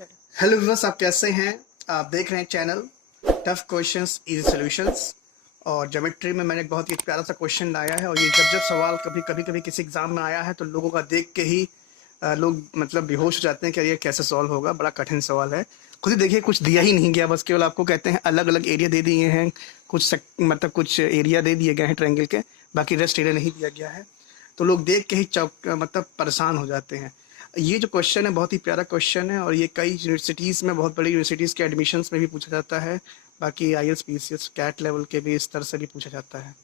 Hello viewers, आप कैसे हैं? आप देख रहे हैं channel tough questions easy solutions. और ज्योमेट्री में मैंने बहुत ही प्यारा सा क्वेश्चन लाया है। और ये जब सवाल कभी किसी एग्जाम में आया है तो लोगों का देख के ही लोग मतलब बेहोश हो जाते हैं कि यार ये कैसे सॉल्व होगा, बड़ा कठिन सवाल है। खुद ही देखिए, कुछ दिया ही नहीं गया, बस केवल आपको कहते हैं अलग अलग एरिया दे दिए हैं, मतलब कुछ एरिया दे दिए गए हैं ट्रायंगल के, बाकी रेस्ट एरिया नहीं दिया गया है। तो लोग देख के ही मतलब परेशान हो जाते हैं। ये जो क्वेश्चन है बहुत ही प्यारा क्वेश्चन है और ये कई यूनिवर्सिटीज़ में, बहुत बड़ी यूनिवर्सिटीज़ के एडमिशन्स में भी पूछा जाता है। बाकी आईएएस पीसीएस कैट लेवल के भी स्तर से भी पूछा जाता है।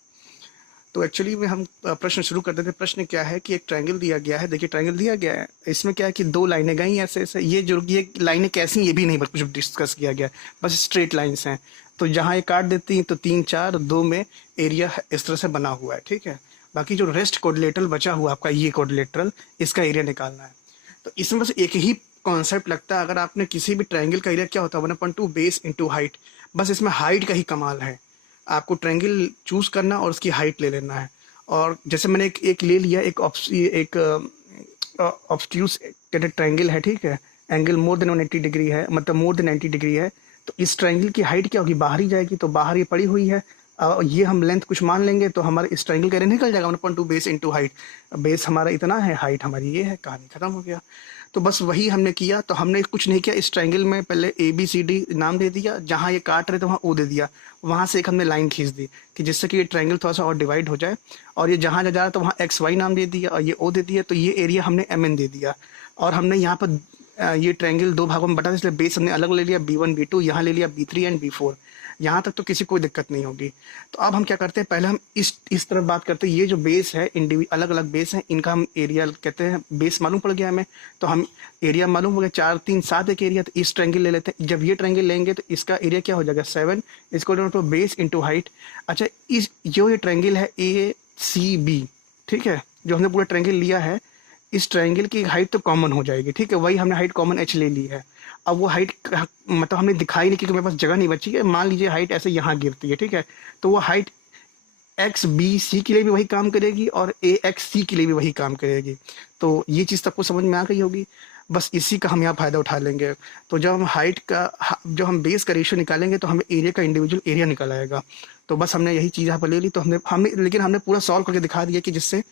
तो एक्चुअली में हम प्रश्न शुरू कर देते हैं। प्रश्न क्या है कि एक ट्रायंगल दिया गया है। देखिए ट्रायंगल दिया गया है, इसमें क्या है कि दो लाइनें गई ऐसे ऐसे। ये लाइनें कैसी ये भी नहीं कुछ डिस्कस किया गया, बस स्ट्रेट लाइन्स हैं। तो जहाँ ये काट देती हैं तो 3 4 2 में एरिया इस तरह से बना हुआ है, ठीक है। बाकी जो रेस्ट कोऑर्डिनेटरल बचा हुआ आपका, ये कोऑर्डिनेटरल, इसका एरिया निकालना है। तो इसमें बस एक ही कॉन्सेप्ट लगता है। अगर आपने किसी भी ट्रायंगल का एरिया क्या होता है, 1/2 बेस इंटू हाइट। बस इसमें हाइट का ही कमाल है। आपको ट्रायंगल चूज करना और उसकी हाइट ले लेना है। और जैसे मैंने एक ले लिया, एक ऑब्स्ट्यूस ट्रायंगल है, ठीक है। एंगल मोर देन 180 डिग्री है, मतलब मोर देन 90 डिग्री है। तो इस ट्रायंगल की हाइट क्या होगी, बाहर ही जाएगी। तो बाहर ये पड़ी हुई है, ये हम लेंथ कुछ मान लेंगे तो हमारे इस ट्रायंगल का एरिया निकल जाएगा 1/2 बेस इंटू हाइट। बेस हमारा इतना है, हाइट हमारी ये है, कहानी खत्म हो गया। तो बस वही हमने किया। तो हमने कुछ नहीं किया, इस ट्रायंगल में पहले ABCD नाम दे दिया, जहाँ ये काट रहे थे वहाँ O दे दिया, वहाँ से एक हमने लाइन खींच दी कि जिससे कि ये ट्रायंगल थोड़ा सा और डिवाइड हो जाए। और ये जहाँ जा रहा है तो वहाँ XY नाम दे दिया और ये O दे दिया। तो ये एरिया हमने MN दे दिया। और हमने यहाँ पर ये ट्रायंगल दो भागों में बटा था, इसलिए बेस हमने अलग ले लिया, B1 B2, यहाँ ले लिया B3 एंड B4। यहाँ तक तो किसी कोई दिक्कत नहीं होगी। तो अब हम क्या करते हैं, पहले हम इस तरफ बात करते हैं। ये जो बेस है, अलग अलग बेस हैं, इनका हम एरिया कहते हैं। बेस मालूम पड़ गया हमें, तो हम एरिया मालूम हो गया, 4 3 7 एक एरिया। तो इस ट्रायंगल ले लेते हैं। जब ये ट्रायंगल लेंगे तो इसका एरिया क्या हो जाएगा, 7 equal to base into height. अच्छा, इस जो ये ट्रायंगल है ACB, ठीक है, जो हमने पूरा ट्रायंगल लिया है, इस ट्रायंगल की हाइट तो कॉमन हो जाएगी, ठीक है। वही हमने हाइट कॉमन H ले ली है। अब वो हाइट मतलब हमने दिखाई नहीं, क्योंकि मेरे पास जगह नहीं बची है। मान लीजिए हाइट ऐसे यहाँ गिरती है, ठीक है। तो वो हाइट XBC के लिए भी वही काम करेगी और AXC के लिए भी वही काम करेगी। तो ये चीज़ सबको समझ में आ गई होगी। बस इसी का हम यहाँ फ़ायदा उठा लेंगे। तो जब हम जो हम बेस का रेशियो निकालेंगे तो हमें एरिया का इंडिविजुअल एरिया निकल आएगा। तो बस हमने यही चीज़ यहाँ पर ले ली। तो लेकिन हमने पूरा सॉल्व करके दिखा दिया कि जिससे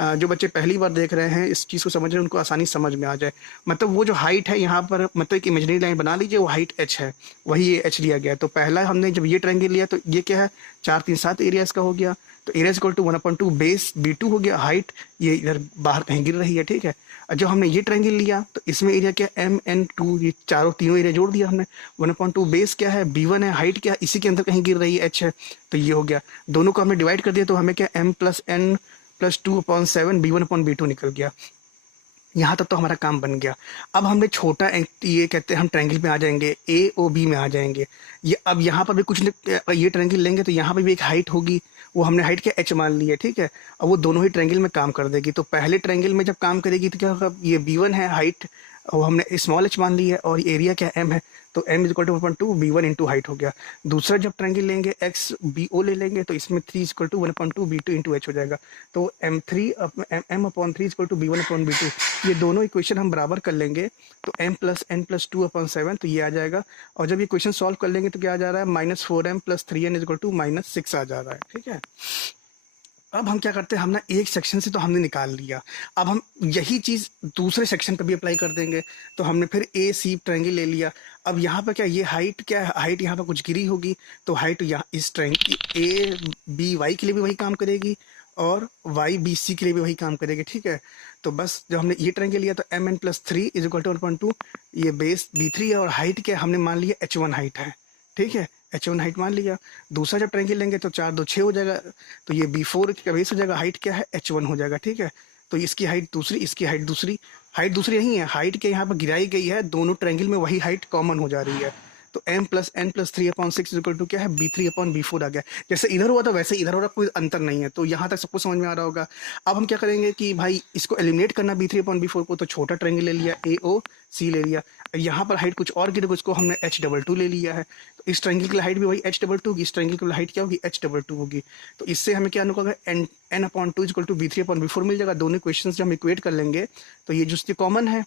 जो बच्चे पहली बार देख रहे हैं, इस चीज़ को समझ रहे हैं, उनको आसानी समझ में आ जाए। मतलब वो जो हाइट है यहाँ पर, मतलब एक इमेजिनरी लाइन बना लीजिए, वो हाइट H है, वही ये H लिया गया है। तो पहला हमने जब ये ट्रायंगल लिया तो ये क्या है, 4 3 7 एरिया इसका हो गया। तो area equal to 1/2 base B2 हो गया। हाइट ये इधर बाहर कहीं गिर रही है, ठीक है। और जब हमने ये ट्रायंगल लिया तो इसमें एरिया क्या, MN2, ये तीनों एरिया जोड़ दिया हमने। 1/2 बेस क्या है, B1 है, हाइट क्या है, इसी के अंदर कहीं गिर रही है, H है। तो ये हो गया, दोनों को हमने डिवाइड कर दिया। तो हमें क्या, M+N+2/7 B1/B2 निकल गया। यहाँ तक तो हमारा काम बन गया। अब हमने ये कहते हैं, हम ट्रायंगल में आ जाएंगे, AOB में आ जाएंगे। ये अब यहाँ पर भी कुछ ये ट्रायंगल लेंगे तो यहाँ पर भी एक हाइट होगी, वो हमने हाइट क्या H मान ली है, ठीक है। अब वो दोनों ही ट्रायंगल में काम कर देगी। तो पहले ट्रायंगल में जब काम करेगी तो क्या होगा, ये B1 है हाइट, वो हमने स्मॉल h मान ली है, और एरिया क्या M है। तो M equal to 1/2 B1 into height हो गया। दूसरा जब ट्रायंगल लेंगे XBO ले लेंगे तो इसमें 3 equal to 1/2 B2 into H हो जाएगा। तो M/3 इक्वल टू B1/B2। ये दोनों इक्वेशन हम बराबर कर लेंगे तो M+N+2/7 तो ये आ जाएगा। और जब ये क्वेश्चन सॉल्व कर लेंगे तो क्या आ जा रहा है, -4M+3N इक्वल टू -6 आ जा रहा है, ठीक है। अब हम क्या करते हैं, हमने एक सेक्शन से तो हमने निकाल लिया। अब हम यही चीज़ दूसरे सेक्शन पर भी अप्लाई कर देंगे। तो हमने फिर AC ट्रायंगल ले लिया। अब यहाँ पर क्या, ये हाइट क्या है, हाइट यहाँ पर कुछ गिरी होगी। तो हाइट यहाँ इस ट्रायंगल ABY के लिए भी वही काम करेगी और YBC के लिए भी वही काम करेगी, ठीक है। तो बस जब हमने ये ट्रायंगल लिया तो MN+3 इज इक्वल टू 1/2, ये बेस B3 है और हाइट क्या हमने मान लिया H1 हाइट है, ठीक है। H1 हाइट मान लिया। दूसरा जब ट्रायंगल लेंगे तो 4 2 6 हो जाएगा। तो ये B4 का बेस हो जाएगा, हाइट क्या है H1 हो जाएगा, ठीक है। तो इसकी हाइट दूसरी, इसकी हाइट दूसरी। हाइट दूसरी नहीं है, हाइट के यहाँ पर गिराई गई है, दोनों ट्रायंगल में वही हाइट कॉमन हो जा रही है। तो M+N+3/6 इक्वल टू क्या है, B3/B4 आ गया। जैसे इधर हुआ था वैसे इधर हो रहा, कोई अंतर नहीं है। तो यहाँ तक सबको समझ में आ रहा होगा। अब हम क्या करेंगे कि भाई इसको एलिमिनेट करना B3/B4 को। तो छोटा ट्रायंगल ले लिया AO, सी ले लिया। यहाँ पर हाइट कुछ और की, देखो इसको हमने h22 ले लिया है, तो इस ट्रायंगल की हाइट भी वही h22 होगी, इस ट्रायंगल की हाइट क्या होगी, h22 होगी। तो इससे हमें क्या निकलेगा, n/2 इक्वल टू v3/v4 मिल जाएगा। दोनों क्वेश्चन जब हम इक्वेट कर लेंगे तो ये जो कॉमन है,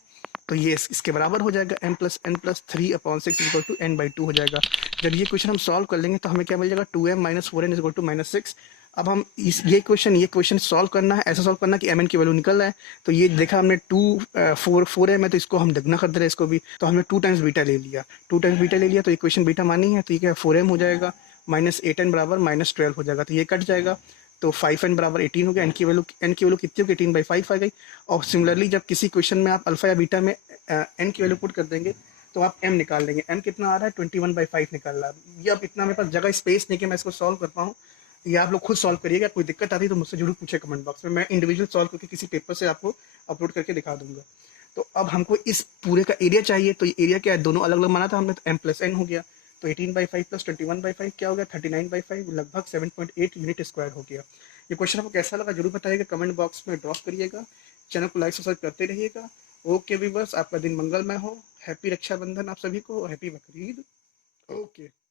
तो ये इसके बराबर हो जाएगा, m+n+3/6 इक्वल टू n/2 हो जाएगा। जब ये क्वेश्चन हम सॉल्व कर लेंगे तो हमें क्या मिल जाएगा, 2m - 4n इक्वल टू -6। अब हम ये क्वेश्चन सॉल्व करना है, ऐसा सॉल्व करना है कि mn की वैल्यू निकल रहा है। तो ये देखा हमने 4m है, तो इसको हम दुगना कर दे रहे हैं इसको भी, तो हमने 2 टाइम्स बीटा ले लिया, 2 टाइम्स बीटा ले लिया, तो इक्वेशन बीटा मानी है, तो ये क्या 4m हो जाएगा, -8n बराबर -12 हो जाएगा, तो ये कट जाएगा। तो 5n बराबर 18 हो गया, n की वैल्यू कितनी होगी, 18/5 आ गई। और सिमिलरली जब किसी क्वेश्चन में आप अल्फा या बीटा में n की वैल्यू पुट कर देंगे तो आप m निकाल लेंगे। m कितना आ रहा है, 21/5 निकाल रहा है। ये अब इतना मेरे पास जगह स्पेस नहीं कि मैं इसको सॉल्व कर पाऊँ, ये आप लोग खुद सॉल्व करिएगा। कोई दिक्कत आती है तो मुझसे जरूर पूछे कमेंट बॉक्स में, मैं इंडिविजुअल सॉल्व करके किसी पेपर से आपको अपलोड करके दिखा दूंगा। तो अब हमको इस पूरे का एरिया चाहिए, तो ये एरिया क्या है, दोनों अलग अलग माना था हमने, तो m+n हो गया, तो 18/5 + 21/5 क्या हो गया, 39/5, लगभग 7.8 यूनिट स्क्वायर हो गया। ये क्वेश्चन आपको कैसा लगा जरूर बताइएगा, कमेंट बॉक्स में ड्रॉप करिएगा। चैनल को लाइक सब्सक्राइब करते रहिएगा। ओके व्यूअर्स, आपका दिन मंगलमय हो। हैप्पी रक्षाबंधन आप सभी को, हैप्पी बकरीद। ओके।